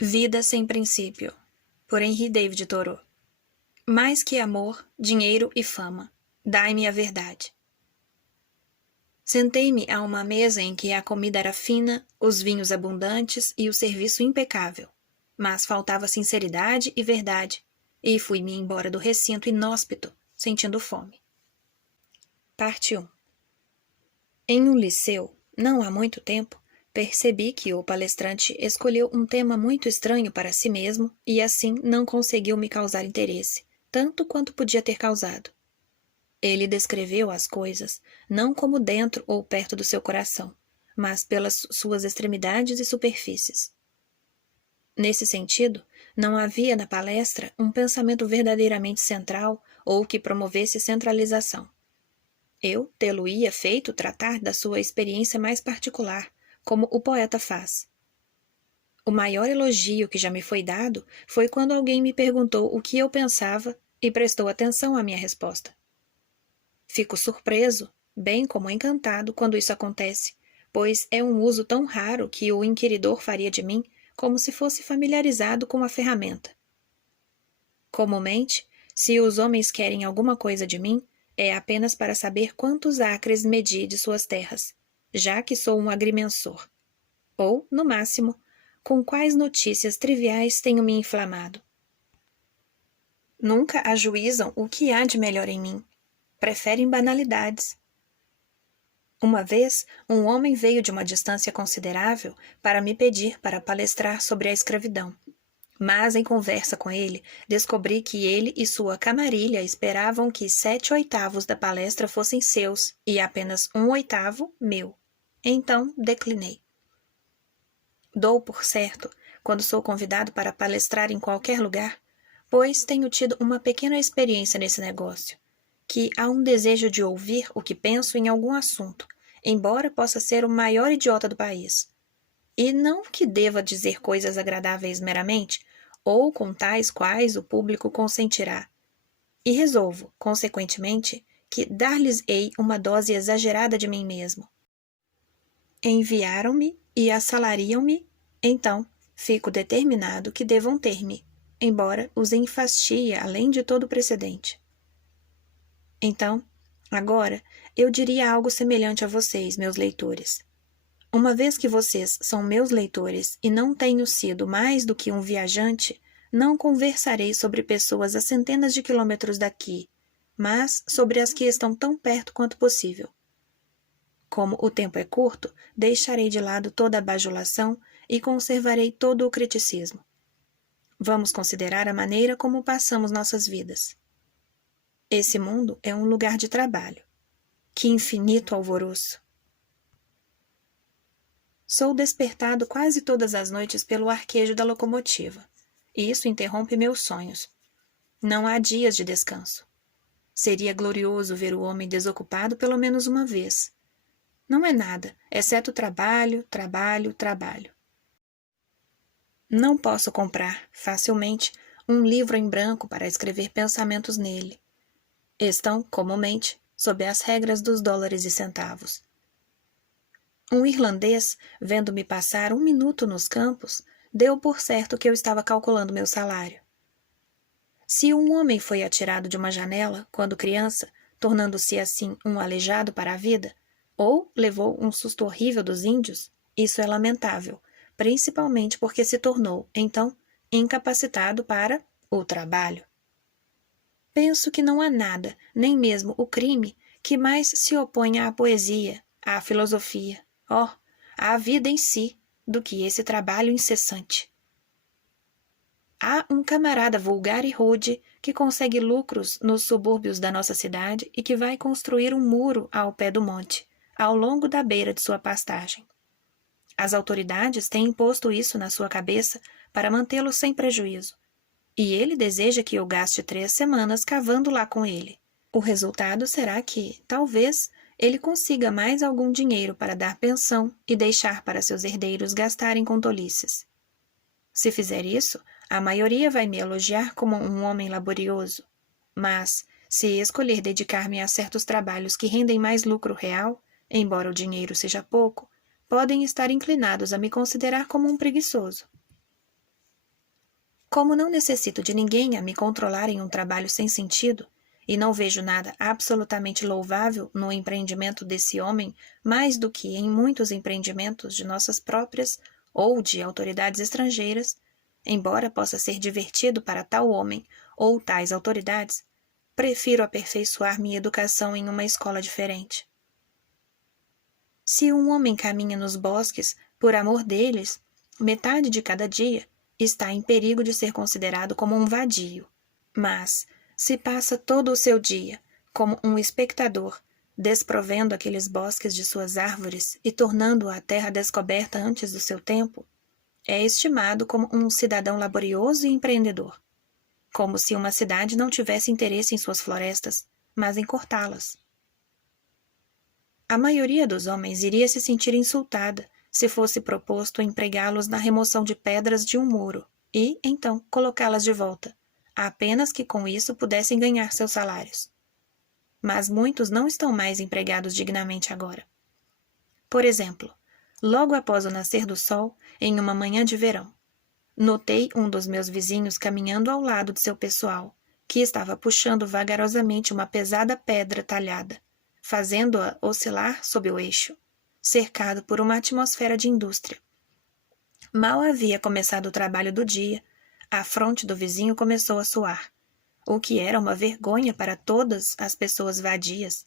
Vida sem princípio, por Henry David Thoreau. Mais que amor, dinheiro e fama, dai-me a verdade. Sentei-me a uma mesa em que a comida era fina, os vinhos abundantes e o serviço impecável, mas faltava sinceridade e verdade, e fui-me embora do recinto inóspito, sentindo fome. Parte 1. Em um liceu, não há muito tempo, percebi que o palestrante escolheu um tema muito estranho para si mesmo e assim não conseguiu me causar interesse, tanto quanto podia ter causado. Ele descreveu as coisas não como dentro ou perto do seu coração, mas pelas suas extremidades e superfícies. Nesse sentido, não havia na palestra um pensamento verdadeiramente central ou que promovesse centralização. Eu tê-lo-ia feito tratar da sua experiência mais particular, como o poeta faz. O maior elogio que já me foi dado foi quando alguém me perguntou o que eu pensava e prestou atenção à minha resposta. Fico surpreso, bem como encantado, quando isso acontece, pois é um uso tão raro que o inquiridor faria de mim como se fosse familiarizado com a ferramenta. Comumente, se os homens querem alguma coisa de mim, é apenas para saber quantos acres medi de suas terras, já que sou um agrimensor. Ou, no máximo, com quais notícias triviais tenho me inflamado. Nunca ajuizam o que há de melhor em mim. Preferem banalidades. Uma vez, um homem veio de uma distância considerável para me pedir para palestrar sobre a escravidão. Mas, em conversa com ele, descobri que ele e sua camarilha esperavam que 7/8 da palestra fossem seus e apenas 1/8 meu. Então, declinei. Dou por certo, quando sou convidado para palestrar em qualquer lugar, pois tenho tido uma pequena experiência nesse negócio, que há um desejo de ouvir o que penso em algum assunto, embora possa ser o maior idiota do país. E não que deva dizer coisas agradáveis meramente, ou com tais quais o público consentirá. E resolvo, consequentemente, que dar-lhes-ei uma dose exagerada de mim mesmo. Enviaram-me e assalariam-me, então fico determinado que devam ter-me, embora os enfastie além de todo precedente. Então, agora, eu diria algo semelhante a vocês, meus leitores. Uma vez que vocês são meus leitores e não tenho sido mais do que um viajante, não conversarei sobre pessoas a centenas de quilômetros daqui, mas sobre as que estão tão perto quanto possível. Como o tempo é curto, deixarei de lado toda a bajulação e conservarei todo o criticismo. Vamos considerar a maneira como passamos nossas vidas. Esse mundo é um lugar de trabalho. Que infinito alvoroço! Sou despertado quase todas as noites pelo arquejo da locomotiva, e isso interrompe meus sonhos. Não há dias de descanso. Seria glorioso ver o homem desocupado pelo menos uma vez. Não é nada, exceto trabalho, trabalho, trabalho. Não posso comprar, facilmente, um livro em branco para escrever pensamentos nele. Estão, comumente, sob as regras dos dólares e centavos. Um irlandês, vendo-me passar 1 minuto nos campos, deu por certo que eu estava calculando meu salário. Se um homem foi atirado de uma janela, quando criança, tornando-se assim um aleijado para a vida, ou levou um susto horrível dos índios, isso é lamentável, principalmente porque se tornou, então, incapacitado para o trabalho. Penso que não há nada, nem mesmo o crime, que mais se oponha à poesia, à filosofia, à vida em si, do que esse trabalho incessante. Há um camarada vulgar e rude que consegue lucros nos subúrbios da nossa cidade e que vai construir um muro ao pé do monte, ao longo da beira de sua pastagem. As autoridades têm imposto isso na sua cabeça para mantê-lo sem prejuízo, e ele deseja que eu gaste 3 semanas cavando lá com ele. O resultado será que, talvez, ele consiga mais algum dinheiro para dar pensão e deixar para seus herdeiros gastarem com tolices. Se fizer isso, a maioria vai me elogiar como um homem laborioso. Mas, se escolher dedicar-me a certos trabalhos que rendem mais lucro real, embora o dinheiro seja pouco, podem estar inclinados a me considerar como um preguiçoso. Como não necessito de ninguém a me controlar em um trabalho sem sentido, e não vejo nada absolutamente louvável no empreendimento desse homem mais do que em muitos empreendimentos de nossas próprias ou de autoridades estrangeiras, embora possa ser divertido para tal homem ou tais autoridades, prefiro aperfeiçoar minha educação em uma escola diferente. Se um homem caminha nos bosques por amor deles, metade de cada dia está em perigo de ser considerado como um vadio. Mas, se passa todo o seu dia como um espectador, desprovendo aqueles bosques de suas árvores e tornando a terra descoberta antes do seu tempo, é estimado como um cidadão laborioso e empreendedor, como se uma cidade não tivesse interesse em suas florestas, mas em cortá-las. A maioria dos homens iria se sentir insultada se fosse proposto empregá-los na remoção de pedras de um muro e, então, colocá-las de volta, apenas que com isso pudessem ganhar seus salários. Mas muitos não estão mais empregados dignamente agora. Por exemplo, logo após o nascer do sol, em uma manhã de verão, notei um dos meus vizinhos caminhando ao lado de seu pessoal, que estava puxando vagarosamente uma pesada pedra talhada, fazendo-a oscilar sob o eixo, cercado por uma atmosfera de indústria. Mal havia começado o trabalho do dia, a fronte do vizinho começou a suar, o que era uma vergonha para todas as pessoas vadias,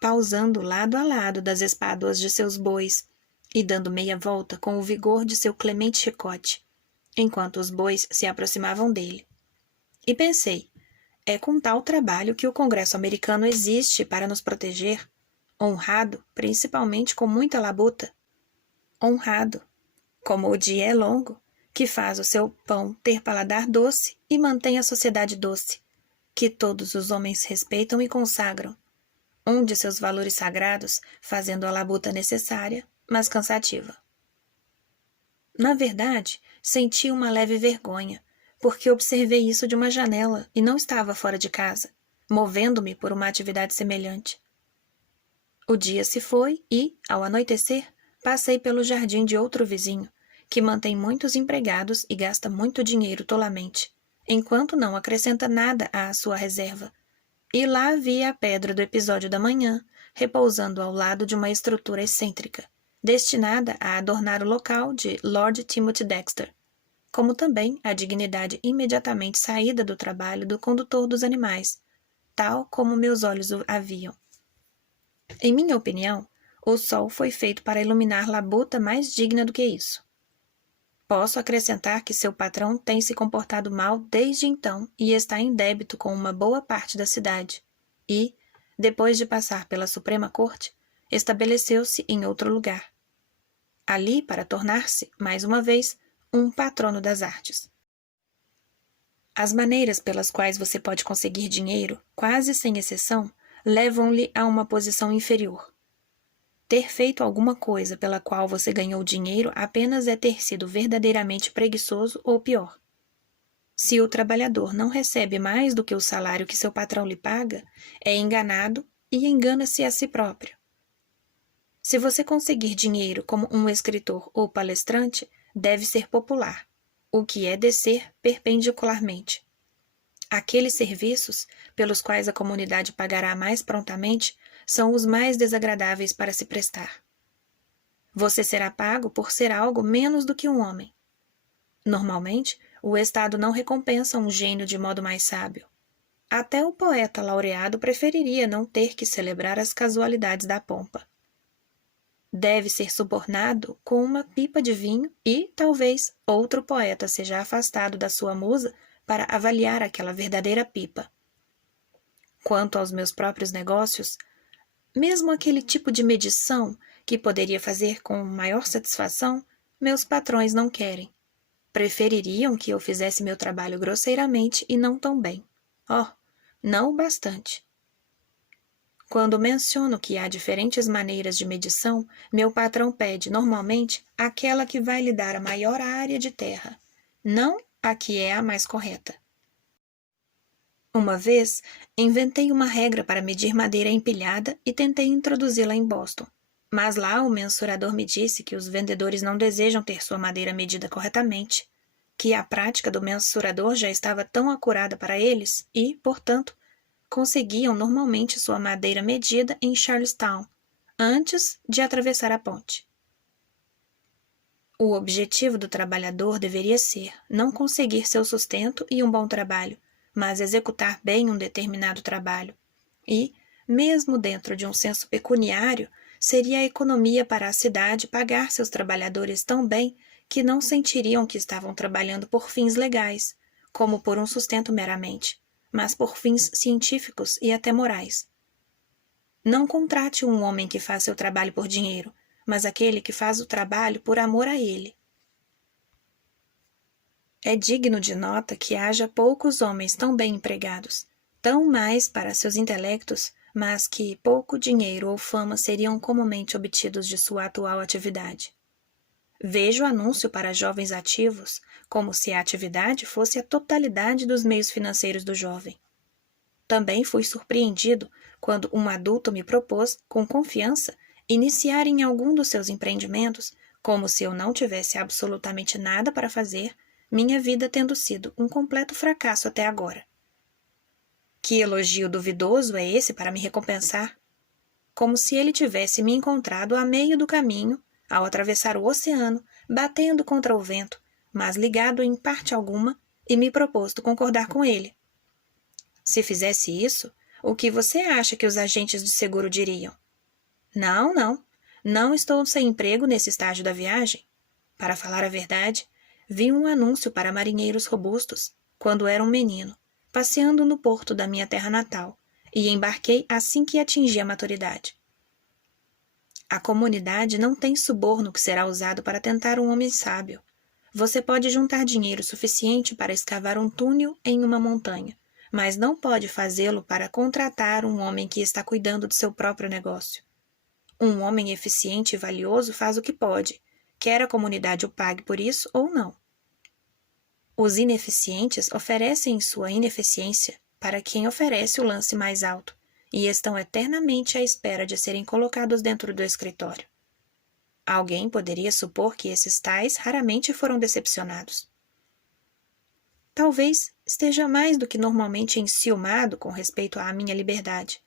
pausando lado a lado das espáduas de seus bois e dando meia volta com o vigor de seu clemente chicote, enquanto os bois se aproximavam dele. E pensei, é com tal trabalho que o Congresso americano existe para nos proteger, honrado, principalmente com muita labuta. Honrado, como o dia é longo, que faz o seu pão ter paladar doce e mantém a sociedade doce, que todos os homens respeitam e consagram, um de seus valores sagrados, fazendo a labuta necessária, mas cansativa. Na verdade, senti uma leve vergonha, porque observei isso de uma janela e não estava fora de casa, movendo-me por uma atividade semelhante. O dia se foi e, ao anoitecer, passei pelo jardim de outro vizinho, que mantém muitos empregados e gasta muito dinheiro tolamente, enquanto não acrescenta nada à sua reserva. E lá vi a pedra do episódio da manhã, repousando ao lado de uma estrutura excêntrica, destinada a adornar o local de Lord Timothy Dexter, como também a dignidade imediatamente saída do trabalho do condutor dos animais, tal como meus olhos o haviam. Em minha opinião, o sol foi feito para iluminar labuta mais digna do que isso. Posso acrescentar que seu patrão tem se comportado mal desde então e está em débito com uma boa parte da cidade, e, depois de passar pela Suprema Corte, estabeleceu-se em outro lugar. Ali para tornar-se, mais uma vez, um patrono das artes. As maneiras pelas quais você pode conseguir dinheiro, quase sem exceção, levam-lhe a uma posição inferior. Ter feito alguma coisa pela qual você ganhou dinheiro apenas é ter sido verdadeiramente preguiçoso ou pior. Se o trabalhador não recebe mais do que o salário que seu patrão lhe paga, é enganado e engana-se a si próprio. Se você conseguir dinheiro como um escritor ou palestrante, deve ser popular, o que é descer perpendicularmente. Aqueles serviços, pelos quais a comunidade pagará mais prontamente, são os mais desagradáveis para se prestar. Você será pago por ser algo menos do que um homem. Normalmente, o Estado não recompensa um gênio de modo mais sábio. Até o poeta laureado preferiria não ter que celebrar as casualidades da pompa. Deve ser subornado com uma pipa de vinho e, talvez, outro poeta seja afastado da sua musa para avaliar aquela verdadeira pipa. Quanto aos meus próprios negócios, mesmo aquele tipo de medição que poderia fazer com maior satisfação, meus patrões não querem. Prefeririam que eu fizesse meu trabalho grosseiramente e não tão bem. Oh, não o bastante. Quando menciono que há diferentes maneiras de medição, meu patrão pede, normalmente, aquela que vai lhe dar a maior área de terra, não a que é a mais correta. Uma vez, inventei uma regra para medir madeira empilhada e tentei introduzi-la em Boston. Mas lá o mensurador me disse que os vendedores não desejam ter sua madeira medida corretamente, que a prática do mensurador já estava tão acurada para eles e, portanto, conseguiam normalmente sua madeira medida em Charlestown, antes de atravessar a ponte. O objetivo do trabalhador deveria ser não conseguir seu sustento e um bom trabalho, mas executar bem um determinado trabalho. E, mesmo dentro de um senso pecuniário, seria a economia para a cidade pagar seus trabalhadores tão bem que não sentiriam que estavam trabalhando por fins legais, como por um sustento meramente, mas por fins científicos e até morais. Não contrate um homem que faz seu trabalho por dinheiro, mas aquele que faz o trabalho por amor a ele. É digno de nota que haja poucos homens tão bem empregados, tão mais para seus intelectos, mas que pouco dinheiro ou fama seriam comumente obtidos de sua atual atividade. Vejo anúncio para jovens ativos, como se a atividade fosse a totalidade dos meios financeiros do jovem. Também fui surpreendido quando um adulto me propôs, com confiança, iniciar em algum dos seus empreendimentos, como se eu não tivesse absolutamente nada para fazer, minha vida tendo sido um completo fracasso até agora. Que elogio duvidoso é esse para me recompensar? Como se ele tivesse me encontrado a meio do caminho, ao atravessar o oceano, batendo contra o vento, mas ligado em parte alguma, e me proposto concordar com ele. Se fizesse isso, o que você acha que os agentes de seguro diriam? Não estou sem emprego nesse estágio da viagem. Para falar a verdade, vi um anúncio para marinheiros robustos, quando era um menino, passeando no porto da minha terra natal, e embarquei assim que atingi a maturidade. A comunidade não tem suborno que será usado para tentar um homem sábio. Você pode juntar dinheiro suficiente para escavar um túnel em uma montanha, mas não pode fazê-lo para contratar um homem que está cuidando do seu próprio negócio. Um homem eficiente e valioso faz o que pode, quer a comunidade o pague por isso ou não. Os ineficientes oferecem sua ineficiência para quem oferece o lance mais alto, e estão eternamente à espera de serem colocados dentro do escritório. Alguém poderia supor que esses tais raramente foram decepcionados. Talvez esteja mais do que normalmente enciumado com respeito à minha liberdade.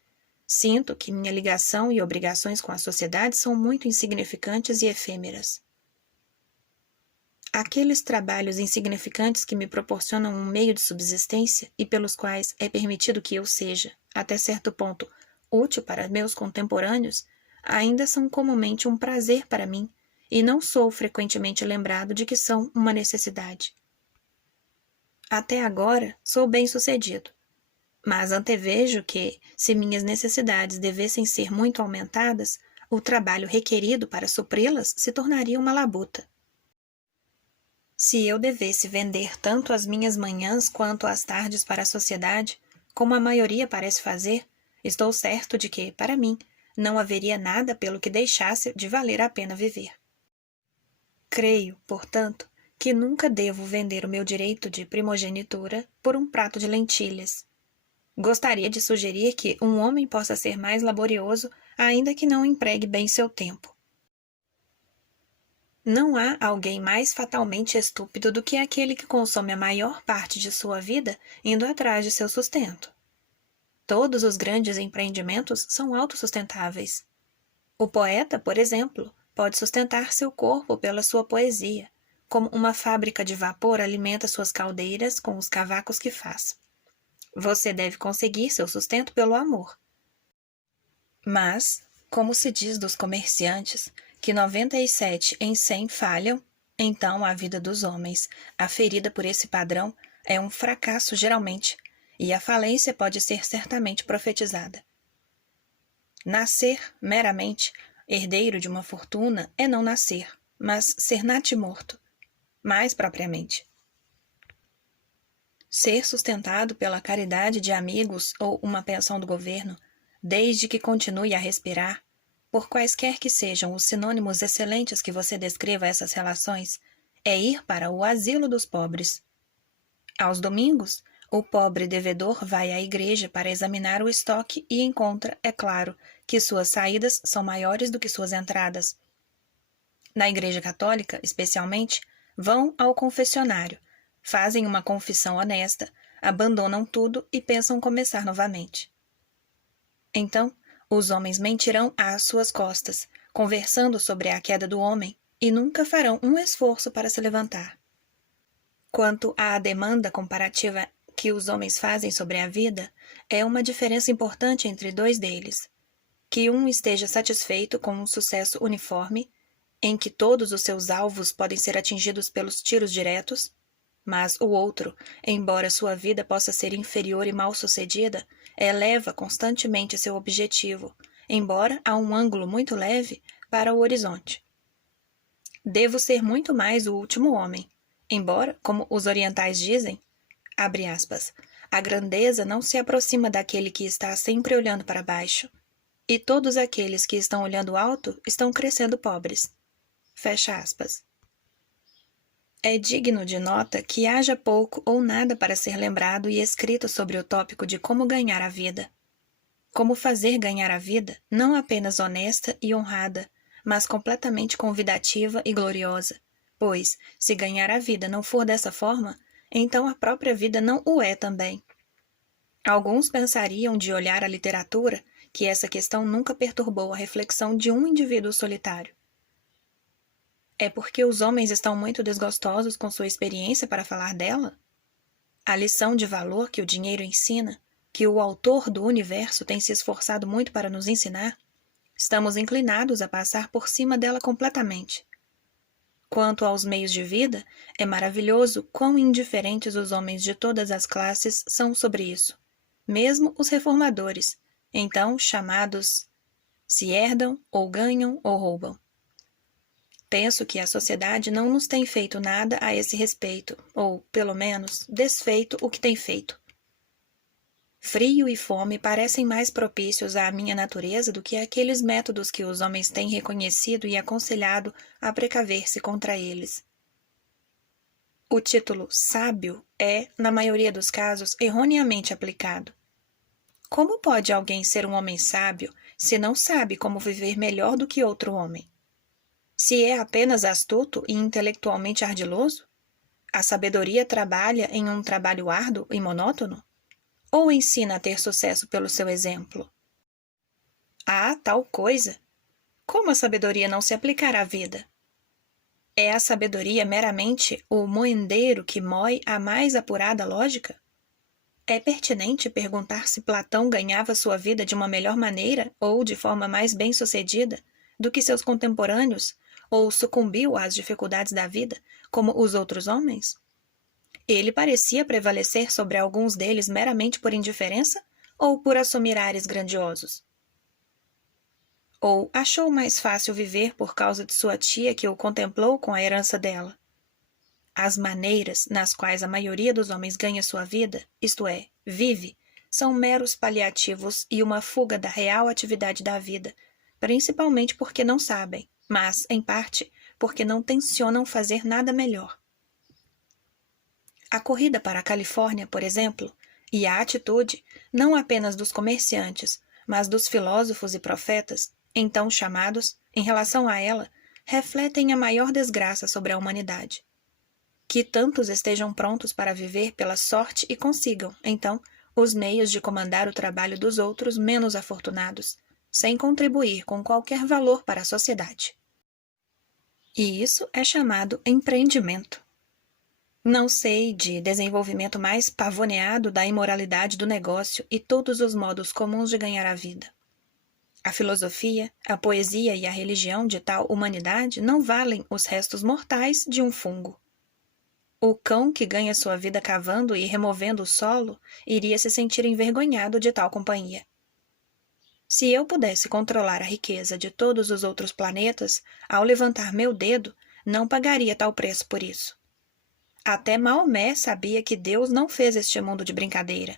Sinto que minha ligação e obrigações com a sociedade são muito insignificantes e efêmeras. Aqueles trabalhos insignificantes que me proporcionam um meio de subsistência e pelos quais é permitido que eu seja, até certo ponto, útil para meus contemporâneos, ainda são comumente um prazer para mim, e não sou frequentemente lembrado de que são uma necessidade. Até agora, sou bem-sucedido, mas antevejo que, se minhas necessidades devessem ser muito aumentadas, o trabalho requerido para supri-las se tornaria uma labuta. Se eu devesse vender tanto as minhas manhãs quanto as tardes para a sociedade, como a maioria parece fazer, estou certo de que, para mim, não haveria nada pelo que deixasse de valer a pena viver. Creio, portanto, que nunca devo vender o meu direito de primogenitura por um prato de lentilhas. Gostaria de sugerir que um homem possa ser mais laborioso, ainda que não empregue bem seu tempo. Não há alguém mais fatalmente estúpido do que aquele que consome a maior parte de sua vida indo atrás de seu sustento. Todos os grandes empreendimentos são autossustentáveis. O poeta, por exemplo, pode sustentar seu corpo pela sua poesia, como uma fábrica de vapor alimenta suas caldeiras com os cavacos que faz. Você deve conseguir seu sustento pelo amor. Mas, como se diz dos comerciantes, que 97 em 100 falham, então a vida dos homens, aferida por esse padrão, é um fracasso geralmente, e a falência pode ser certamente profetizada. Nascer, meramente, herdeiro de uma fortuna é não nascer, mas ser natimorto, mais propriamente. Ser sustentado pela caridade de amigos ou uma pensão do governo, desde que continue a respirar, por quaisquer que sejam os sinônimos excelentes que você descreva essas relações, é ir para o asilo dos pobres. Aos domingos, o pobre devedor vai à igreja para examinar o estoque e encontra, é claro, que suas saídas são maiores do que suas entradas. Na Igreja Católica, especialmente, vão ao confessionário, fazem uma confissão honesta, abandonam tudo e pensam começar novamente. Então, os homens mentirão às suas costas, conversando sobre a queda do homem, e nunca farão um esforço para se levantar. Quanto à demanda comparativa que os homens fazem sobre a vida, é uma diferença importante entre dois deles. Que um esteja satisfeito com um sucesso uniforme, em que todos os seus alvos podem ser atingidos pelos tiros diretos, mas o outro, embora sua vida possa ser inferior e mal-sucedida, eleva constantemente seu objetivo, embora a um ângulo muito leve, para o horizonte. Devo ser muito mais o último homem, embora, como os orientais dizem, abre aspas, a grandeza não se aproxima daquele que está sempre olhando para baixo, e todos aqueles que estão olhando alto estão crescendo pobres. Fecha aspas. É digno de nota que haja pouco ou nada para ser lembrado e escrito sobre o tópico de como ganhar a vida. Como fazer ganhar a vida, não apenas honesta e honrada, mas completamente convidativa e gloriosa, pois, se ganhar a vida não for dessa forma, então a própria vida não o é também. Alguns pensariam de olhar a literatura que essa questão nunca perturbou a reflexão de um indivíduo solitário. É porque os homens estão muito desgostosos com sua experiência para falar dela? A lição de valor que o dinheiro ensina, que o autor do universo tem se esforçado muito para nos ensinar, estamos inclinados a passar por cima dela completamente. Quanto aos meios de vida, é maravilhoso quão indiferentes os homens de todas as classes são sobre isso, mesmo os reformadores, então chamados, se herdam, ou ganham, ou roubam. Penso que a sociedade não nos tem feito nada a esse respeito, ou, pelo menos, desfeito o que tem feito. Frio e fome parecem mais propícios à minha natureza do que aqueles métodos que os homens têm reconhecido e aconselhado a precaver-se contra eles. O título sábio é, na maioria dos casos, erroneamente aplicado. Como pode alguém ser um homem sábio se não sabe como viver melhor do que outro homem? Se é apenas astuto e intelectualmente ardiloso? A sabedoria trabalha em um trabalho árduo e monótono? Ou ensina a ter sucesso pelo seu exemplo? Ah, tal coisa! Como a sabedoria não se aplicar à vida? É a sabedoria meramente o moendeiro que mói a mais apurada lógica? É pertinente perguntar se Platão ganhava sua vida de uma melhor maneira ou de forma mais bem-sucedida do que seus contemporâneos, ou sucumbiu às dificuldades da vida, como os outros homens? Ele parecia prevalecer sobre alguns deles meramente por indiferença ou por assumir ares grandiosos? Ou achou mais fácil viver por causa de sua tia que o contemplou com a herança dela? As maneiras nas quais a maioria dos homens ganha sua vida, isto é, vive, são meros paliativos e uma fuga da real atividade da vida, principalmente porque não sabem, mas, em parte, porque não tencionam fazer nada melhor. A corrida para a Califórnia, por exemplo, e a atitude, não apenas dos comerciantes, mas dos filósofos e profetas, então chamados, em relação a ela, refletem a maior desgraça sobre a humanidade. Que tantos estejam prontos para viver pela sorte e consigam, então, os meios de comandar o trabalho dos outros menos afortunados, sem contribuir com qualquer valor para a sociedade. E isso é chamado empreendimento. Não sei de desenvolvimento mais pavoneado da imoralidade do negócio e todos os modos comuns de ganhar a vida. A filosofia, a poesia e a religião de tal humanidade não valem os restos mortais de um fungo. O cão que ganha sua vida cavando e removendo o solo iria se sentir envergonhado de tal companhia. Se eu pudesse controlar a riqueza de todos os outros planetas, ao levantar meu dedo, não pagaria tal preço por isso. Até Maomé sabia que Deus não fez este mundo de brincadeira.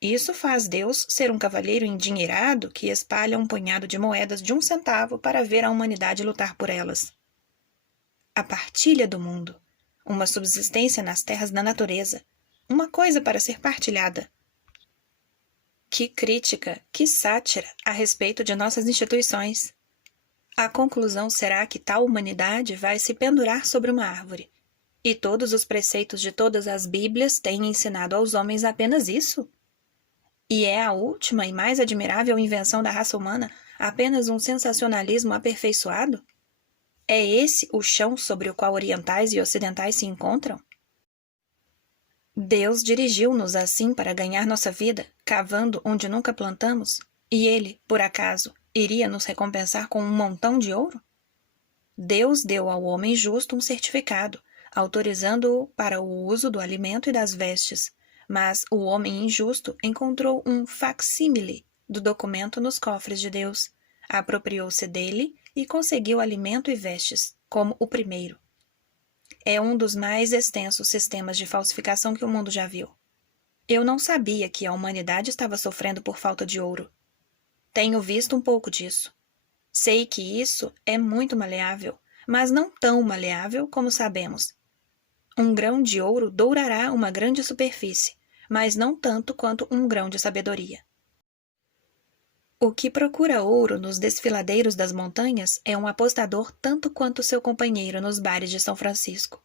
Isso faz Deus ser um cavalheiro endinheirado que espalha um punhado de moedas de 1 centavo para ver a humanidade lutar por elas. A partilha do mundo, uma subsistência nas terras da natureza, uma coisa para ser partilhada. Que crítica, que sátira a respeito de nossas instituições! A conclusão será que tal humanidade vai se pendurar sobre uma árvore. E todos os preceitos de todas as Bíblias têm ensinado aos homens apenas isso? E é a última e mais admirável invenção da raça humana apenas um sensacionalismo aperfeiçoado? É esse o chão sobre o qual orientais e ocidentais se encontram? Deus dirigiu-nos assim para ganhar nossa vida, cavando onde nunca plantamos, e Ele, por acaso, iria nos recompensar com um montão de ouro? Deus deu ao homem justo um certificado, autorizando-o para o uso do alimento e das vestes, mas o homem injusto encontrou um facsímile do documento nos cofres de Deus, apropriou-se dele e conseguiu alimento e vestes, como o primeiro. É um dos mais extensos sistemas de falsificação que o mundo já viu. Eu não sabia que a humanidade estava sofrendo por falta de ouro. Tenho visto um pouco disso. Sei que isso é muito maleável, mas não tão maleável como sabemos. Um grão de ouro dourará uma grande superfície, mas não tanto quanto um grão de sabedoria. O que procura ouro nos desfiladeiros das montanhas é um apostador tanto quanto seu companheiro nos bares de São Francisco.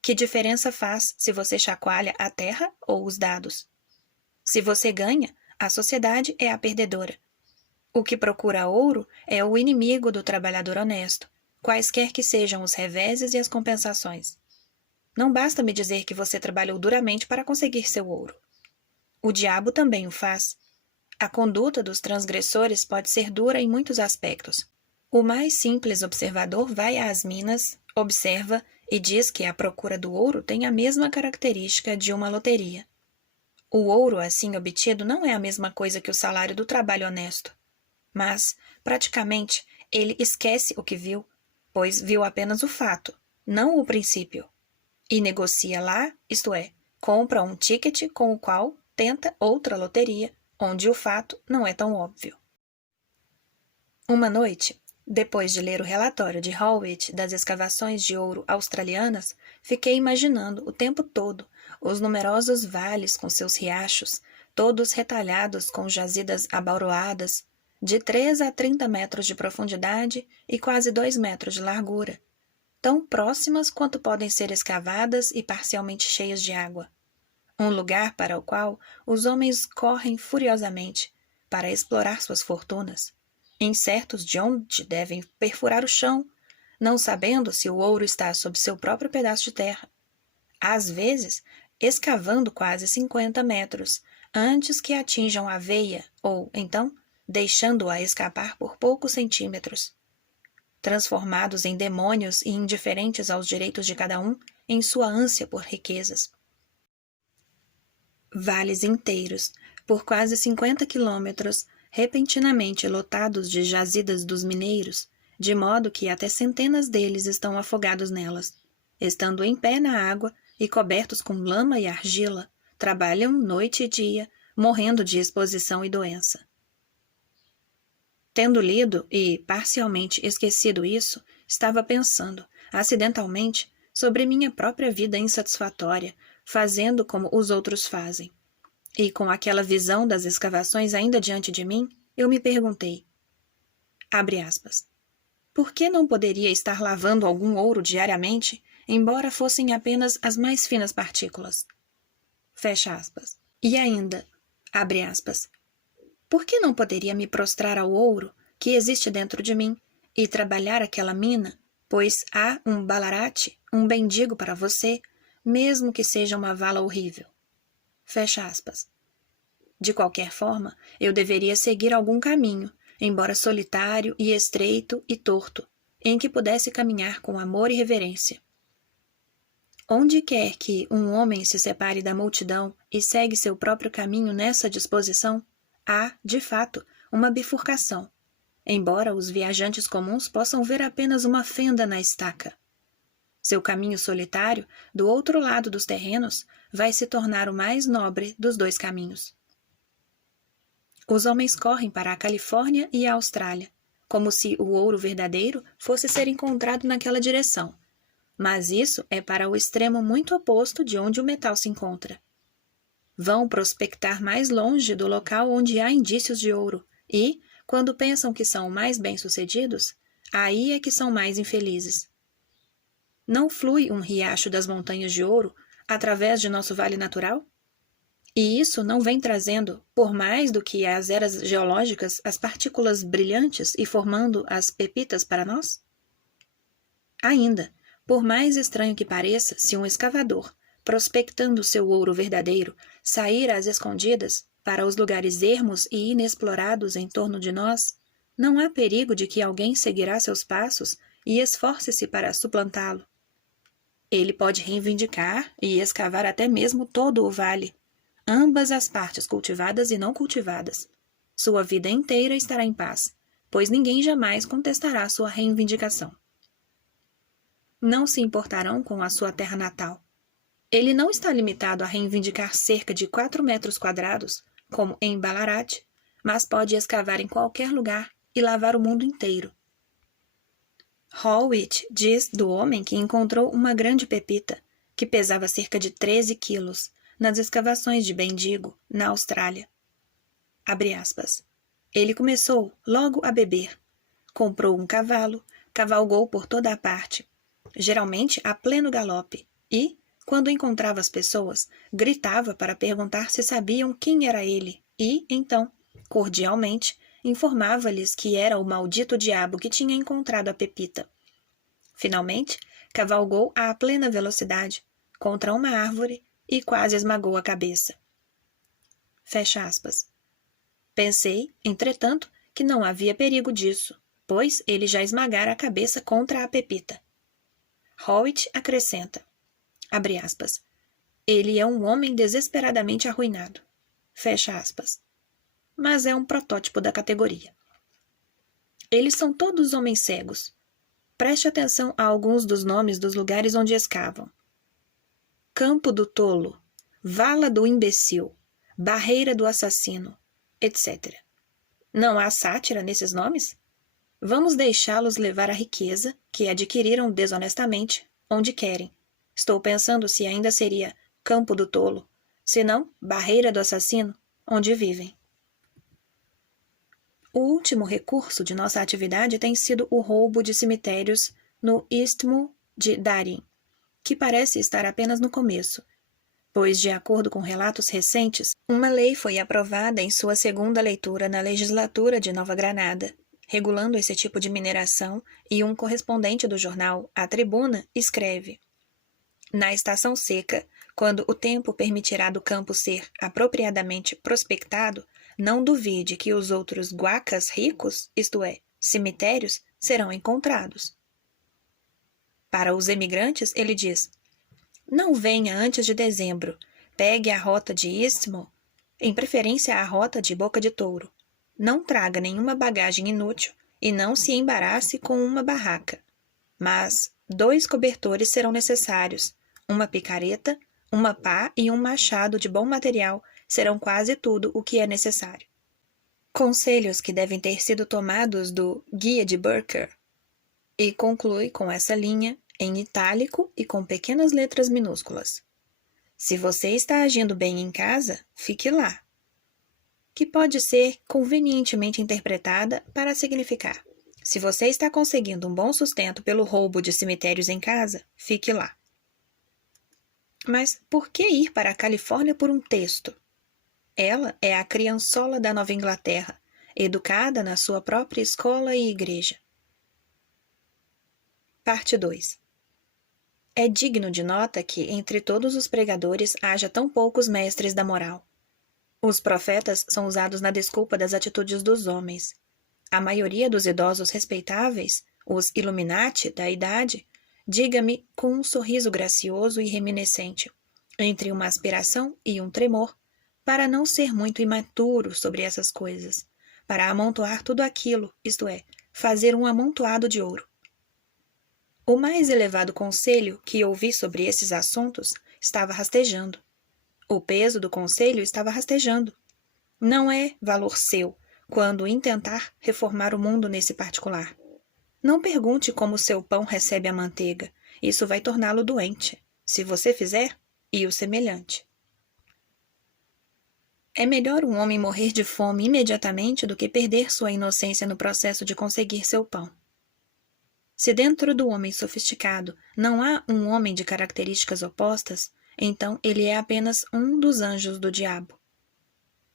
Que diferença faz se você chacoalha a terra ou os dados? Se você ganha, a sociedade é a perdedora. O que procura ouro é o inimigo do trabalhador honesto, quaisquer que sejam os reveses e as compensações. Não basta me dizer que você trabalhou duramente para conseguir seu ouro. O diabo também o faz. A conduta dos transgressores pode ser dura em muitos aspectos. O mais simples observador vai às minas, observa e diz que a procura do ouro tem a mesma característica de uma loteria. O ouro assim obtido não é a mesma coisa que o salário do trabalho honesto. Mas, praticamente, ele esquece o que viu, pois viu apenas o fato, não o princípio. E negocia lá, isto é, compra um ticket com o qual tenta outra loteria, onde o fato não é tão óbvio. Uma noite, depois de ler o relatório de Howitt das escavações de ouro australianas, fiquei imaginando o tempo todo os numerosos vales com seus riachos, todos retalhados com jazidas abauroadas, de 3 a 30 metros de profundidade e quase 2 metros de largura, tão próximas quanto podem ser escavadas e parcialmente cheias de água. Um lugar para o qual os homens correm furiosamente para explorar suas fortunas, incertos de onde devem perfurar o chão, não sabendo se o ouro está sob seu próprio pedaço de terra. Às vezes, escavando quase 50 metros, antes que atinjam a veia, ou, então, deixando-a escapar por poucos centímetros. Transformados em demônios e indiferentes aos direitos de cada um, em sua ânsia por riquezas. Vales inteiros, por quase 50 quilômetros, repentinamente lotados de jazidas dos mineiros, de modo que até centenas deles estão afogados nelas. Estando em pé na água e cobertos com lama e argila, trabalham noite e dia, morrendo de exposição e doença. Tendo lido e parcialmente esquecido isso, estava pensando, acidentalmente, sobre minha própria vida insatisfatória, fazendo como os outros fazem. E com aquela visão das escavações ainda diante de mim, eu me perguntei, abre aspas, por que não poderia estar lavando algum ouro diariamente, embora fossem apenas as mais finas partículas? Fecha aspas. E ainda, abre aspas, por que não poderia me prostrar ao ouro que existe dentro de mim e trabalhar aquela mina, pois há um balarate, um bendigo para você, mesmo que seja uma vala horrível? Fecha aspas. De qualquer forma, eu deveria seguir algum caminho, embora solitário e estreito e torto, em que pudesse caminhar com amor e reverência. Onde quer que um homem se separe da multidão e segue seu próprio caminho nessa disposição, há, de fato, uma bifurcação, embora os viajantes comuns possam ver apenas uma fenda na estaca. Seu caminho solitário, do outro lado dos terrenos, vai se tornar o mais nobre dos dois caminhos. Os homens correm para a Califórnia e a Austrália, como se o ouro verdadeiro fosse ser encontrado naquela direção, mas isso é para o extremo muito oposto de onde o metal se encontra. Vão prospectar mais longe do local onde há indícios de ouro e, quando pensam que são mais bem-sucedidos, aí é que são mais infelizes. não flui um riacho das montanhas de ouro através de nosso vale natural? E isso não vem trazendo, por mais do que as eras geológicas, as partículas brilhantes e formando as pepitas para nós? Ainda, por mais estranho que pareça, se um escavador, prospectando seu ouro verdadeiro, sair às escondidas para os lugares ermos e inexplorados em torno de nós, não há perigo de que alguém seguirá seus passos e esforce-se para suplantá-lo. Ele pode reivindicar e escavar até mesmo todo o vale, ambas as partes cultivadas e não cultivadas. Sua vida inteira estará em paz, pois ninguém jamais contestará sua reivindicação. Não se importarão com a sua terra natal. Ele não está limitado a reivindicar cerca de 4 metros quadrados, como em Ballarat, mas pode escavar em qualquer lugar e lavar o mundo inteiro. Howitt diz do homem que encontrou uma grande pepita, que pesava cerca de 13 quilos, nas escavações de Bendigo, na Austrália. Abre aspas. Ele começou logo a beber. Comprou um cavalo, cavalgou por toda a parte, geralmente a pleno galope, e, quando encontrava as pessoas, gritava para perguntar se sabiam quem era ele e, então, cordialmente, informava-lhes que era o maldito diabo que tinha encontrado a pepita. Finalmente, cavalgou à plena velocidade contra uma árvore e quase esmagou a cabeça. Fecha aspas. Pensei, entretanto, que não havia perigo disso, pois ele já esmagara a cabeça contra a pepita. Howitt acrescenta, abre aspas, ele é um homem desesperadamente arruinado. Fecha aspas. Mas é um protótipo da categoria. Eles são todos homens cegos. Preste atenção a alguns dos nomes dos lugares onde escavam. Campo do Tolo, Vala do Imbecil, Barreira do Assassino, etc. Não há sátira nesses nomes? Vamos deixá-los levar a riqueza que adquiriram desonestamente, onde querem. Estou pensando se ainda seria Campo do Tolo, se não Barreira do Assassino, onde vivem. O último recurso de nossa atividade tem sido o roubo de cemitérios no Istmo de Darin, que parece estar apenas no começo, pois, de acordo com relatos recentes, uma lei foi aprovada em sua segunda leitura na legislatura de Nova Granada, regulando esse tipo de mineração, e um correspondente do jornal A Tribuna escreve: na estação seca, quando o tempo permitirá do campo ser apropriadamente prospectado, não duvide que os outros guacas ricos, isto é, cemitérios, serão encontrados. Para os emigrantes, ele diz: não venha antes de dezembro, pegue a rota de Istmo, em preferência a rota de Boca de Touro. Não traga nenhuma bagagem inútil e não se embarace com uma barraca. Mas 2 cobertores serão necessários, uma picareta, uma pá e um machado de bom material serão quase tudo o que é necessário. Conselhos que devem ter sido tomados do Guia de Burker. E conclui com essa linha, em itálico e com pequenas letras minúsculas. Se você está agindo bem em casa, fique lá. Que pode ser convenientemente interpretada para significar: se você está conseguindo um bom sustento pelo roubo de cemitérios em casa, fique lá. Mas por que ir para a Califórnia por um texto? Ela é a criançola da Nova Inglaterra, educada na sua própria escola e igreja. Parte 2. É digno de nota que, entre todos os pregadores, haja tão poucos mestres da moral. Os profetas são usados na desculpa das atitudes dos homens. A maioria dos idosos respeitáveis, os Illuminati da idade, diga-me com um sorriso gracioso e reminiscente, entre uma aspiração e um tremor, para não ser muito imaturo sobre essas coisas, para amontoar tudo aquilo, isto é, fazer um amontoado de ouro. O mais elevado conselho que ouvi sobre esses assuntos estava rastejando. O peso do conselho estava rastejando. Não é valor seu quando intentar reformar o mundo nesse particular. Não pergunte como seu pão recebe a manteiga. Isso vai torná-lo doente. Se você fizer, e o semelhante. É melhor um homem morrer de fome imediatamente do que perder sua inocência no processo de conseguir seu pão. Se dentro do homem sofisticado não há um homem de características opostas, então ele é apenas um dos anjos do diabo.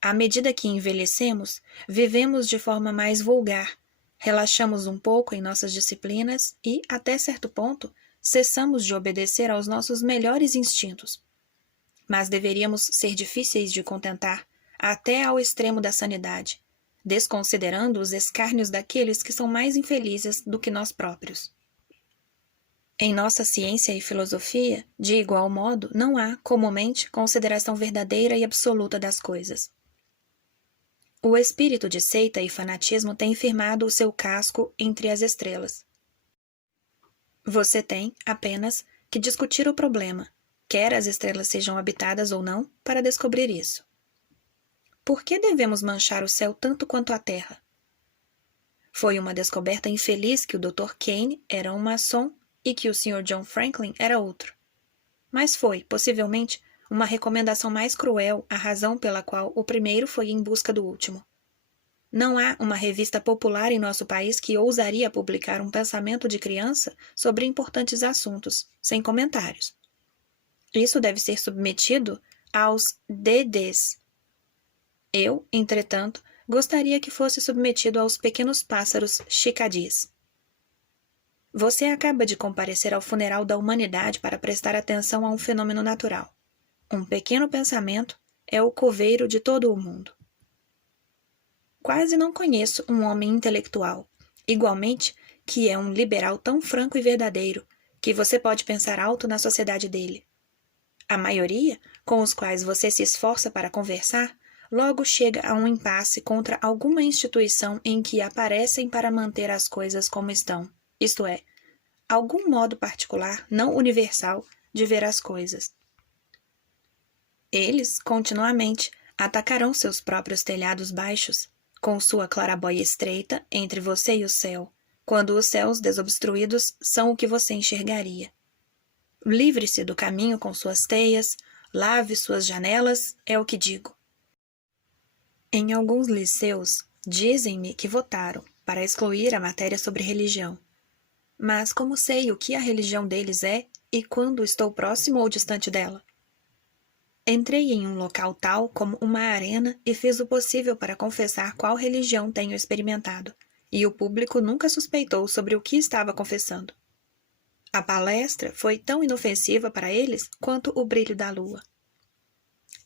À medida que envelhecemos, vivemos de forma mais vulgar, relaxamos um pouco em nossas disciplinas e, até certo ponto, cessamos de obedecer aos nossos melhores instintos. Mas deveríamos ser difíceis de contentar, até ao extremo da sanidade, desconsiderando os escárnios daqueles que são mais infelizes do que nós próprios. Em nossa ciência e filosofia, de igual modo, não há, comumente, consideração verdadeira e absoluta das coisas. O espírito de seita e fanatismo tem firmado o seu casco entre as estrelas. Você tem, apenas, que discutir o problema, quer as estrelas sejam habitadas ou não, para descobrir isso. Por que devemos manchar o céu tanto quanto a terra? Foi uma descoberta infeliz que o Dr. Kane era um maçom e que o Sr. John Franklin era outro. Mas foi, possivelmente, uma recomendação mais cruel a razão pela qual o primeiro foi em busca do último. Não há uma revista popular em nosso país que ousaria publicar um pensamento de criança sobre importantes assuntos, sem comentários. Isso deve ser submetido aos DDs. Eu, entretanto, gostaria que fosse submetido aos pequenos pássaros chicadis. Você acaba de comparecer ao funeral da humanidade para prestar atenção a um fenômeno natural. Um pequeno pensamento é o coveiro de todo o mundo. Quase não conheço um homem intelectual, igualmente, que é um liberal tão franco e verdadeiro, que você pode pensar alto na sociedade dele. A maioria, com os quais você se esforça para conversar, logo chega a um impasse contra alguma instituição em que aparecem para manter as coisas como estão, isto é, algum modo particular, não universal, de ver as coisas. Eles, continuamente, atacarão seus próprios telhados baixos, com sua clarabóia estreita entre você e o céu, quando os céus desobstruídos são o que você enxergaria. Livre-se do caminho com suas teias, lave suas janelas, é o que digo. Em alguns liceus, dizem-me que votaram para excluir a matéria sobre religião. Mas como sei o que a religião deles é e quando estou próximo ou distante dela? Entrei em um local tal como uma arena e fiz o possível para confessar qual religião tenho experimentado, e o público nunca suspeitou sobre o que estava confessando. A palestra foi tão inofensiva para eles quanto o brilho da lua.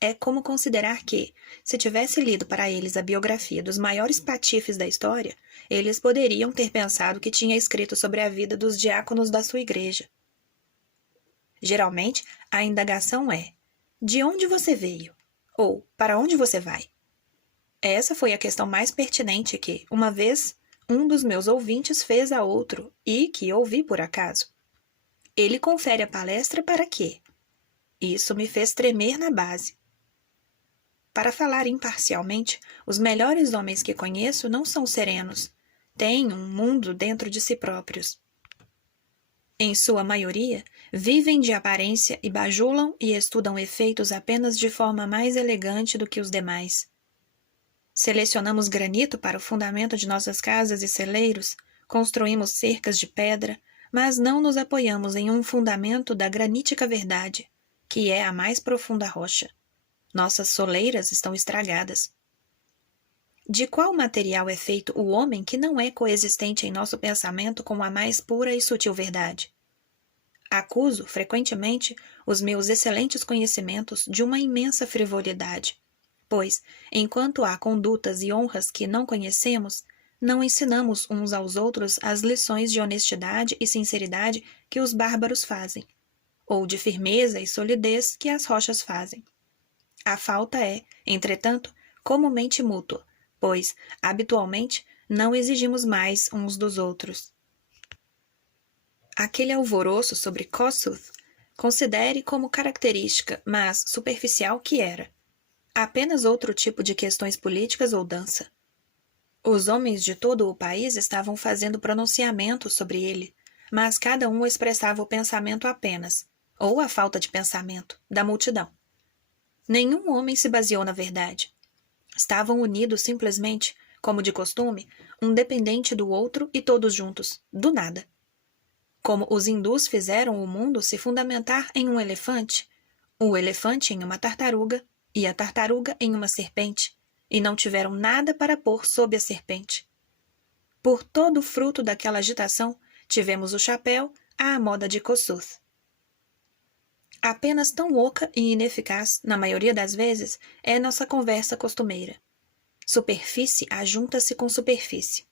É como considerar que, se tivesse lido para eles a biografia dos maiores patifes da história, eles poderiam ter pensado que tinha escrito sobre a vida dos diáconos da sua igreja. Geralmente, a indagação é: de onde você veio? Ou para onde você vai? Essa foi a questão mais pertinente que, uma vez, um dos meus ouvintes fez a outro e que ouvi por acaso. Ele confere a palestra para quê? Isso me fez tremer na base. Para falar imparcialmente, os melhores homens que conheço não são serenos. Têm um mundo dentro de si próprios. Em sua maioria, vivem de aparência e bajulam e estudam efeitos apenas de forma mais elegante do que os demais. Selecionamos granito para o fundamento de nossas casas e celeiros, construímos cercas de pedra, mas não nos apoiamos em um fundamento da granítica verdade, que é a mais profunda rocha. Nossas soleiras estão estragadas. De qual material é feito o homem que não é coexistente em nosso pensamento com a mais pura e sutil verdade? Acuso, frequentemente, os meus excelentes conhecimentos de uma imensa frivolidade, pois, enquanto há condutas e honras que não conhecemos, não ensinamos uns aos outros as lições de honestidade e sinceridade que os bárbaros fazem, ou de firmeza e solidez que as rochas fazem. A falta é, entretanto, comumente mútua, pois, habitualmente, não exigimos mais uns dos outros. Aquele alvoroço sobre Kossuth, considere como característica, mas superficial que era, apenas outro tipo de questões políticas ou dança. Os homens de todo o país estavam fazendo pronunciamentos sobre ele, mas cada um expressava o pensamento apenas, ou a falta de pensamento, da multidão. Nenhum homem se baseou na verdade. Estavam unidos simplesmente, como de costume, um dependente do outro e todos juntos, do nada. Como os hindus fizeram o mundo se fundamentar em um elefante, o elefante em uma tartaruga e a tartaruga em uma serpente, e não tiveram nada para pôr sob a serpente. Por todo o fruto daquela agitação, tivemos o chapéu à moda de Kossuth. Apenas tão oca e ineficaz, na maioria das vezes, é nossa conversa costumeira. Superfície ajunta-se com superfície.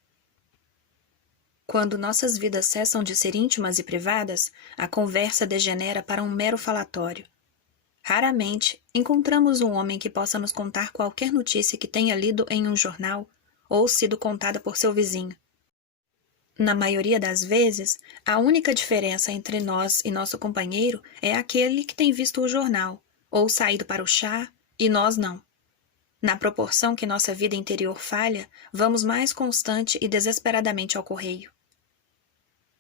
Quando nossas vidas cessam de ser íntimas e privadas, a conversa degenera para um mero falatório. Raramente encontramos um homem que possa nos contar qualquer notícia que tenha lido em um jornal ou sido contada por seu vizinho. Na maioria das vezes, a única diferença entre nós e nosso companheiro é aquele que tem visto o jornal, ou saído para o chá, e nós não. Na proporção que nossa vida interior falha, vamos mais constante e desesperadamente ao correio.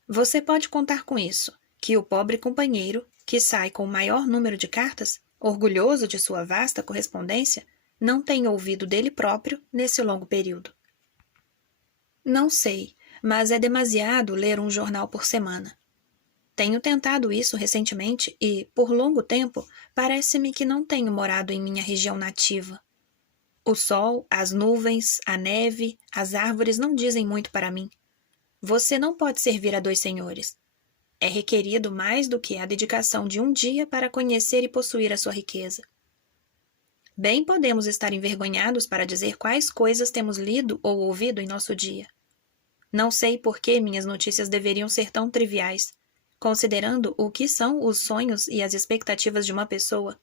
Você pode contar com isso, que o pobre companheiro, que sai com o maior número de cartas, orgulhoso de sua vasta correspondência, não tem ouvido dele próprio nesse longo período. Não sei, mas é demasiado ler um jornal por semana. Tenho tentado isso recentemente e, por longo tempo, parece-me que não tenho morado em minha região nativa. O sol, as nuvens, a neve, as árvores não dizem muito para mim. Você não pode servir a dois senhores. É requerido mais do que a dedicação de um dia para conhecer e possuir a sua riqueza. Bem podemos estar envergonhados para dizer quais coisas temos lido ou ouvido em nosso dia. Não sei por que minhas notícias deveriam ser tão triviais, considerando o que são os sonhos e as expectativas de uma pessoa,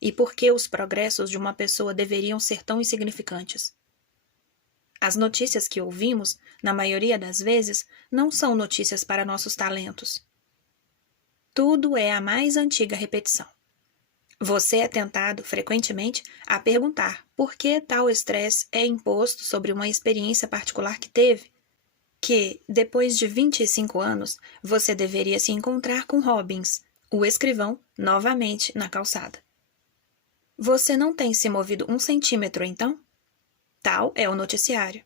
e por que os progressos de uma pessoa deveriam ser tão insignificantes. As notícias que ouvimos, na maioria das vezes, não são notícias para nossos talentos. Tudo é a mais antiga repetição. Você é tentado, frequentemente, a perguntar por que tal estresse é imposto sobre uma experiência particular que teve, que, depois de 25 anos, você deveria se encontrar com Robbins, o escrivão, novamente na calçada. Você não tem se movido 1 centímetro, então? Tal é o noticiário.